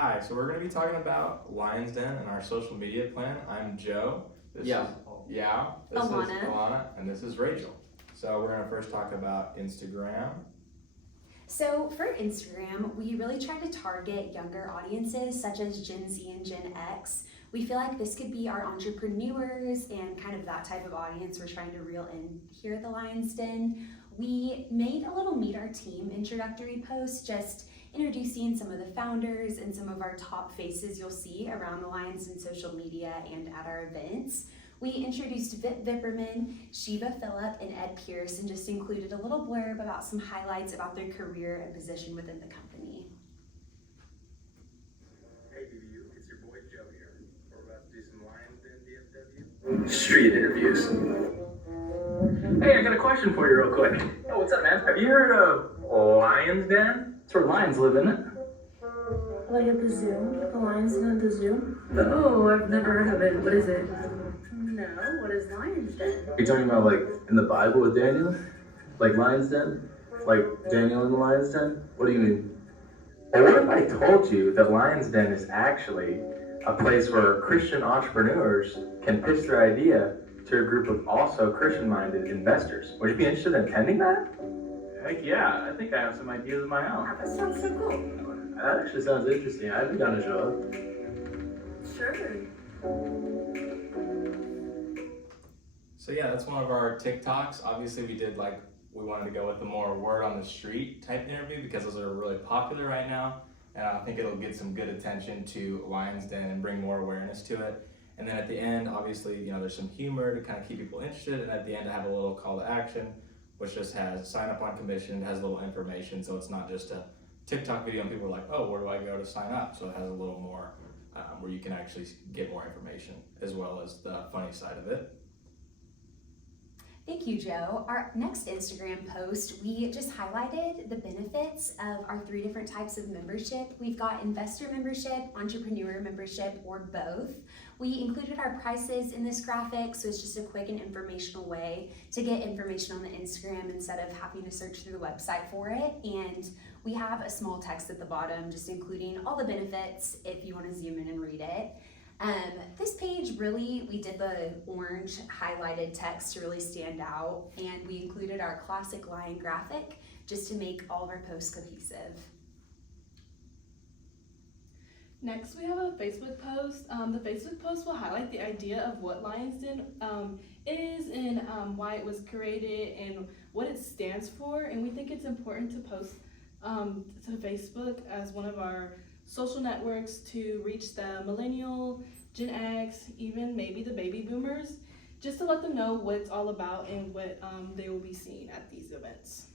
Hi, so we're going to be talking about Lion's Den and our social media plan. I'm Joe. This is Alana, and this is Rachel. So we're going to first talk about Instagram. So for Instagram, we really try to target younger audiences such as Gen Z and Gen X. We feel like this could be our entrepreneurs and kind of that type of audience we're trying to reel in here at the Lion's Den. We made a little Meet Our Team introductory post just introducing some of the founders and some of our top faces you'll see around the Lion's Den social media and at our events. We introduced Vip Vipperman, Shiva Phillip, and Ed Pierce, and just included a little blurb about some highlights about their career and position within the company. Hey DFW, it's your boy Joe here. We're about to do some Lion's Den DFW street interviews. Hey, I got a question for you real quick. Oh, what's up, man? Have you heard of Lion's Den? It's where lions live, isn't it? Like at the zoo? The Lion's Den at the zoo? No, I've never heard of it. What is it? No, what is Lion's Den? Are you talking about like in the Bible with Daniel? Like Lion's Den? Like Daniel in the Lion's Den? What do you mean? Or what if I told you that Lion's Den is actually a place where Christian entrepreneurs can pitch their idea to a group of also Christian-minded investors? Would you be interested in attending that? Heck yeah, I think I have some ideas of my own. That sounds so cool. That actually sounds interesting. I'd be down to show up. Sure. So yeah, that's one of our TikToks. Obviously we wanted to go with the more word on the street type interview because those are really popular right now. And I think it'll get some good attention to Lion's Den and bring more awareness to it. And then at the end, obviously, there's some humor to kind of keep people interested. And at the end, I have a little call to action, which just has sign up on commission, has a little information. So it's not just a TikTok video and people are like, oh, where do I go to sign up? So it has a little more where you can actually get more information as well as the funny side of it. Thank you, Joe. Our next Instagram post, we just highlighted the benefits of our 3 different types of membership. We've got investor membership, entrepreneur membership, or both. We included our prices in this graphic, so it's just a quick and informational way to get information on the Instagram instead of having to search through the website for it. And we have a small text at the bottom, just including all the benefits if you want to zoom in and read it. This page really, we did the orange highlighted text to really stand out, and we included our classic lion graphic just to make all of our posts cohesive. Next, we have a Facebook post. The Facebook post will highlight the idea of what Lion's Den is and why it was created and what it stands for. And we think it's important to post to Facebook as one of our social networks to reach the millennial, Gen X, even maybe the baby boomers, just to let them know what it's all about and what they will be seeing at these events.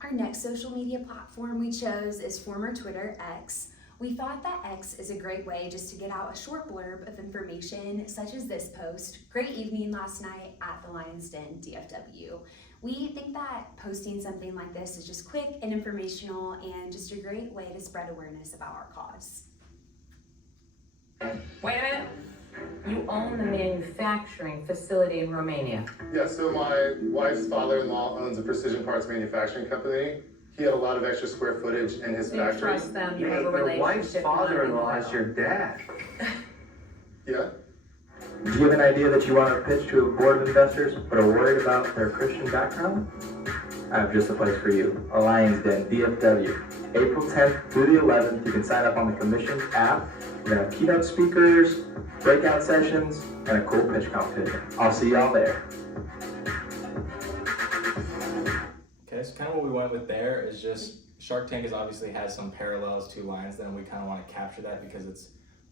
Our next social media platform we chose is former Twitter X. We thought that X is a great way just to get out a short blurb of information such as this post. Great evening last night at the Lion's Den DFW. We think that posting something like this is just quick and informational and just a great way to spread awareness about our cause. Wait a minute. You own the manufacturing facility in Romania. Yeah, so my wife's father-in-law owns a precision parts manufacturing company. He had a lot of extra square footage in his So you factory. trust them, you have a Your relationship. wife's father-in-law is your dad. Yeah? Do you have an idea that you want to pitch to a board of investors but are worried about their Christian background? I have just a place for you. A Lion's Den DFW. April 10th through the 11th, you can sign up on the Commission app. We're going to have keynote speakers, breakout sessions, and a cool pitch competition. I'll see y'all there. Okay, so kind of what we went with there is just Shark Tank obviously has some parallels to Lion's Den. We kind of want to capture that because it's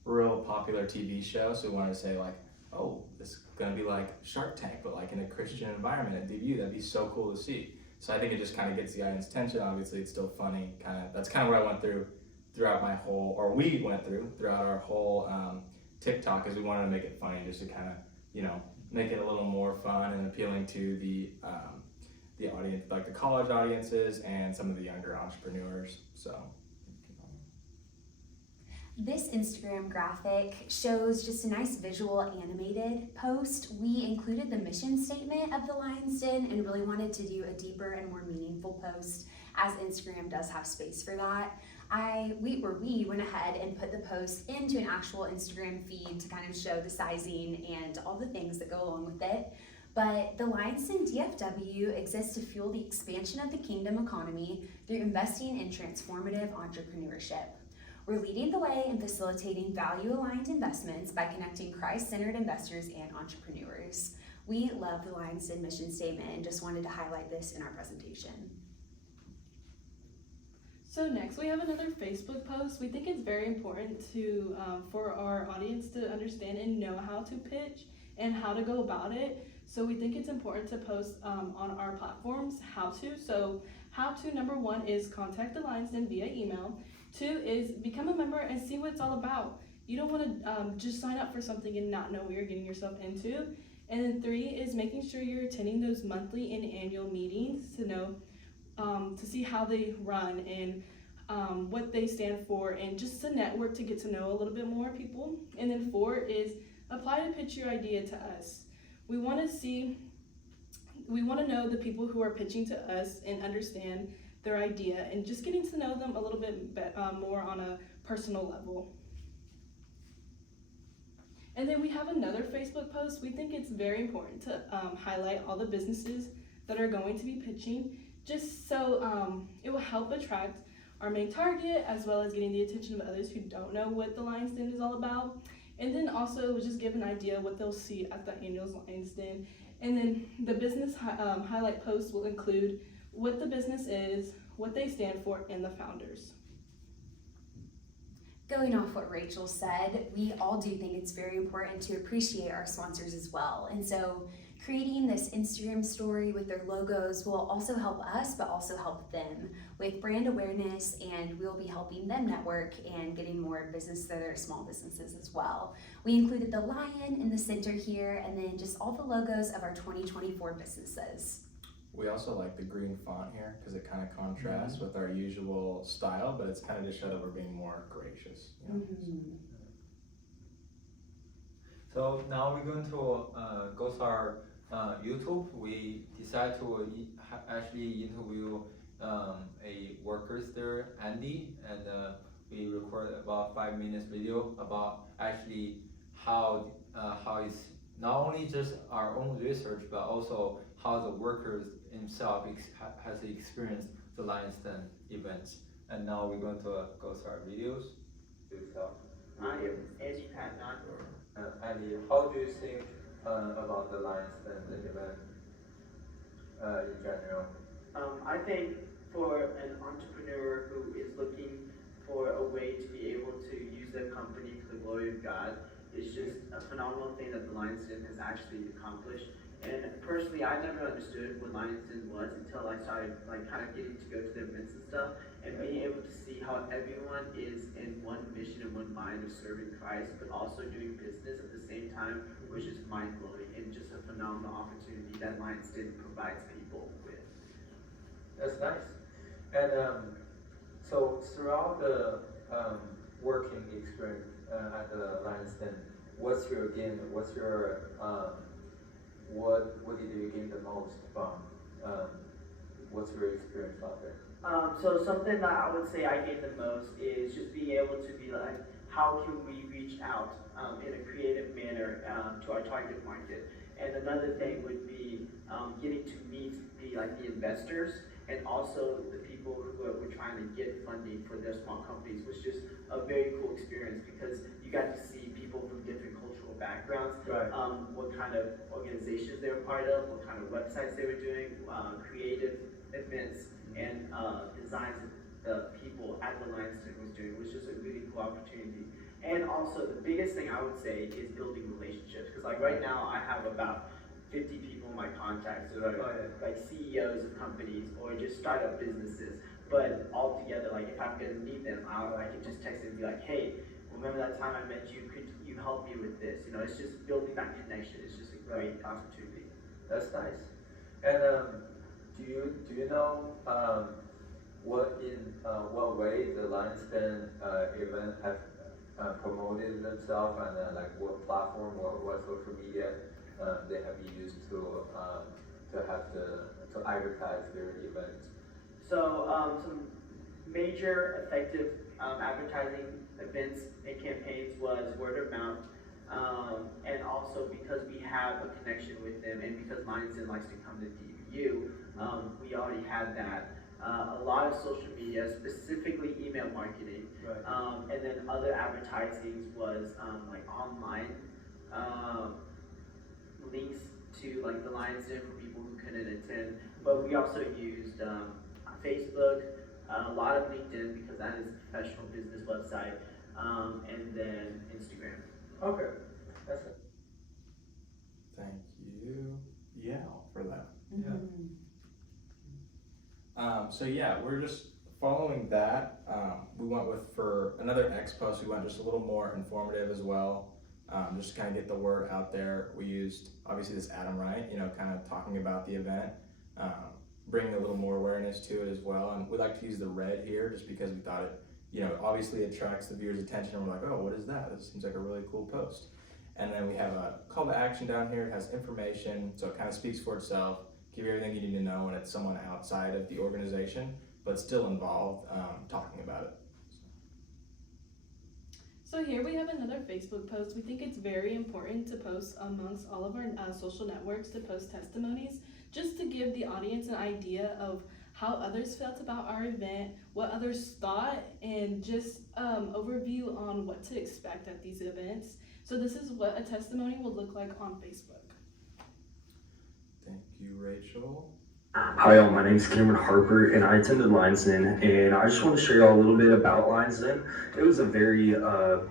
a real popular TV show. So we wanted to say like, oh, this is going to be like Shark Tank, but like in a Christian environment at DFW. That'd be so cool to see. So I think it just kind of gets the audience attention. Obviously, it's still funny. That's kind of what I went through throughout my whole, or we went through throughout our whole TikTok, is we wanted to make it funny, just to kind of, make it a little more fun and appealing to the audience, like the college audiences and some of the younger entrepreneurs. So. This Instagram graphic shows just a nice visual animated post. We included the mission statement of the Lion's Den and really wanted to do a deeper and more meaningful post as Instagram does have space for that. We went ahead and put the post into an actual Instagram feed to kind of show the sizing and all the things that go along with it. But the Lions Den DFW exists to fuel the expansion of the kingdom economy through investing in transformative entrepreneurship. We're leading the way in facilitating value-aligned investments by connecting Christ-centered investors and entrepreneurs. We love the Lions Den mission statement and just wanted to highlight this in our presentation. So next we have another Facebook post. We think it's very important to for our audience to understand and know how to pitch and how to go about it. So we think it's important to post on our platforms how to. So how to, number 1 is contact the Lions Den via email. 2 is become a member and see what it's all about. You don't want to just sign up for something and not know what you're getting yourself into. And then 3 is making sure you're attending those monthly and annual meetings to know to see how they run and what they stand for, and just to network to get to know a little bit more people. And then 4 is apply to pitch your idea to us. We want to know the people who are pitching to us and understand their idea and just getting to know them a little bit more on a personal level. And then we have another Facebook post. We think it's very important to highlight all the businesses that are going to be pitching, just so it will help attract our main target, as well as getting the attention of others who don't know what the Lions Den is all about. And then also just give an idea what they'll see at the annual Lions Den. And then the business highlight post will include what the business is, what they stand for, and the founders. Going off what Rachel said, we all do think it's very important to appreciate our sponsors as well. And so creating this Instagram story with their logos will also help us, but also help them with brand awareness, and we'll be helping them network and getting more business to their small businesses as well. We included the lion in the center here, and then just all the logos of our 2024 businesses. We also like the green font here because it kind of contrasts with our usual style, but it's kind of to show that we're being more gracious. You know? So now we're going to go to our YouTube. We decided to actually interview a workers there, Andy, and we recorded about 5 minutes video about actually how it's not only just our own research, but also how the workers himself has experienced the Lions Den events. And now we're going to go to our videos. I am Andy Patton. Andy, how do you think about the Lions Den event in general? I think for an entrepreneur who is looking for a way to be able to use their company for the glory of God, it's just a phenomenal thing that the Lions Den has actually accomplished. And personally, I never understood what Lions Den was until I started kind of getting to go to their events and stuff, and being able to see how everyone is in one mission and one mind of serving Christ, but also doing business at the same time, which is mind-blowing and just a phenomenal opportunity that Lions Den provides people with. That's nice. And so throughout the working experience at the Lions Den, what did you gain the most from? What's your experience out there? So something that I would say I gained the most is just being able to be like, how can we reach out in a creative manner to our target market? And another thing would be getting to meet the investors and also the people who were trying to get funding for their small companies, was just a very cool experience because you got to see people from different cultural backgrounds, right. What kind of organizations they were part of, what kind of websites they were doing, creative events, and designs that the people at the Lions Den was doing, which is a really cool opportunity. And also the biggest thing I would say is building relationships, because right now I have about 50 people in my contacts that are like CEOs of companies or just startup businesses. But all together, if I'm gonna meet them, I can just text them and be like, hey, remember that time I met you? Could you help me with this? It's just building that connection. It's just a great opportunity. That's nice. And do you know what way the Lions Den event have promoted themselves, and what platform or what social media they have used to advertise their event? So some major effective advertising events and campaigns was word of mouth, and also because we have a connection with them, and because Lions Den likes to come to DFW, we already had that. A lot of social media, specifically email marketing, Right. and then other advertisings was like online links to like the Lions Den for people who couldn't attend. But we also used Facebook, a lot of LinkedIn because that is a professional business website, and then Instagram. Okay, that's it. Thank you, for that. Mhm. So yeah, we're just following that. We went with, for another X post, we went just a little more informative as well. Just to kind of get the word out there. We used obviously this Adam Wright, kind of talking about the event, bringing a little more awareness to it as well. And we like to use the red here just because we thought it, obviously attracts the viewer's attention, and we're like, oh, what is that? This seems like a really cool post. And then we have a call to action down here. It has information, so it kind of speaks for itself. Give you everything you need to know when it's someone outside of the organization, but still involved, talking about it. So here we have another Facebook post. We think it's very important to post amongst all of our social networks, to post testimonies, just to give the audience an idea of how others felt about our event, what others thought, and just overview on what to expect at these events. So this is what a testimony will look like on Facebook. Thank you, Rachel. Hi all, my name is Cameron Harper and I attended Lions Den, and I just want to share y'all a little bit about Lions Den. It was a very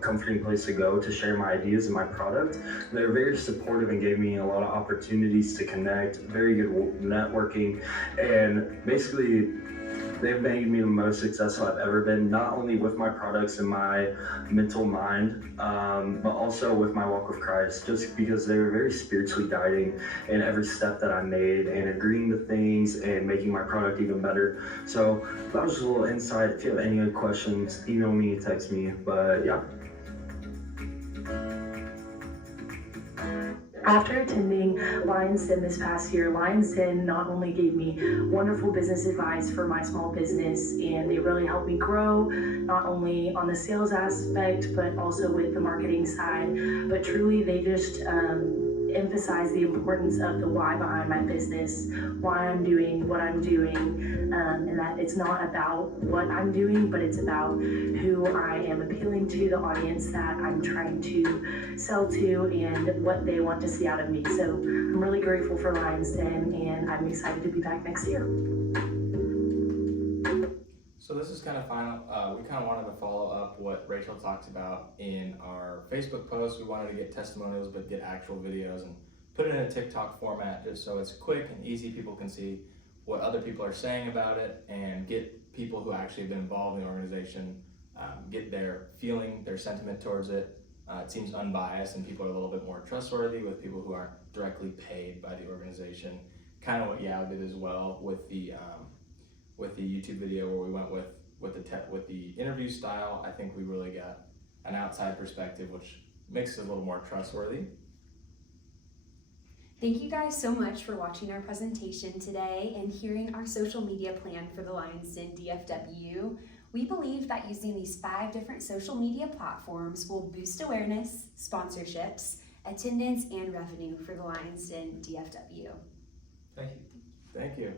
comforting place to go to share my ideas and my product. They were very supportive and gave me a lot of opportunities to connect, very good networking, and basically they've made me the most successful I've ever been, not only with my products and my mental mind, but also with my walk with Christ, just because they were very spiritually guiding in every step that I made and agreeing to things and making my product even better. So that was just a little insight. If you have any other questions, email me, text me, but yeah. After attending Lions Den this past year, Lions Den not only gave me wonderful business advice for my small business, and they really helped me grow, not only on the sales aspect, but also with the marketing side. But truly, they just emphasize the importance of the why behind my business, why I'm doing what I'm doing, and that it's not about what I'm doing, but it's about who I am appealing to, the audience that I'm trying to sell to, and what they want to see out of me. So I'm really grateful for Lions Den, and I'm excited to be back next year. So this is kind of final. We kind of wanted to follow up what Rachel talked about in our Facebook post. We wanted to get testimonials, but get actual videos and put it in a TikTok format, just so it's quick and easy. People can see what other people are saying about it, and get people who actually have been involved in the organization, get their feeling, their sentiment towards it. It seems unbiased, and people are a little bit more trustworthy with people who aren't directly paid by the organization. Kind of what Yao did as well with the YouTube video, where we went with the interview style. I think we really got an outside perspective, which makes it a little more trustworthy. Thank you guys so much for watching our presentation today and hearing our social media plan for the Lions Den DFW. We believe that using these 5 different social media platforms will boost awareness, sponsorships, attendance, and revenue for the Lions Den DFW. Thank you. Thank you.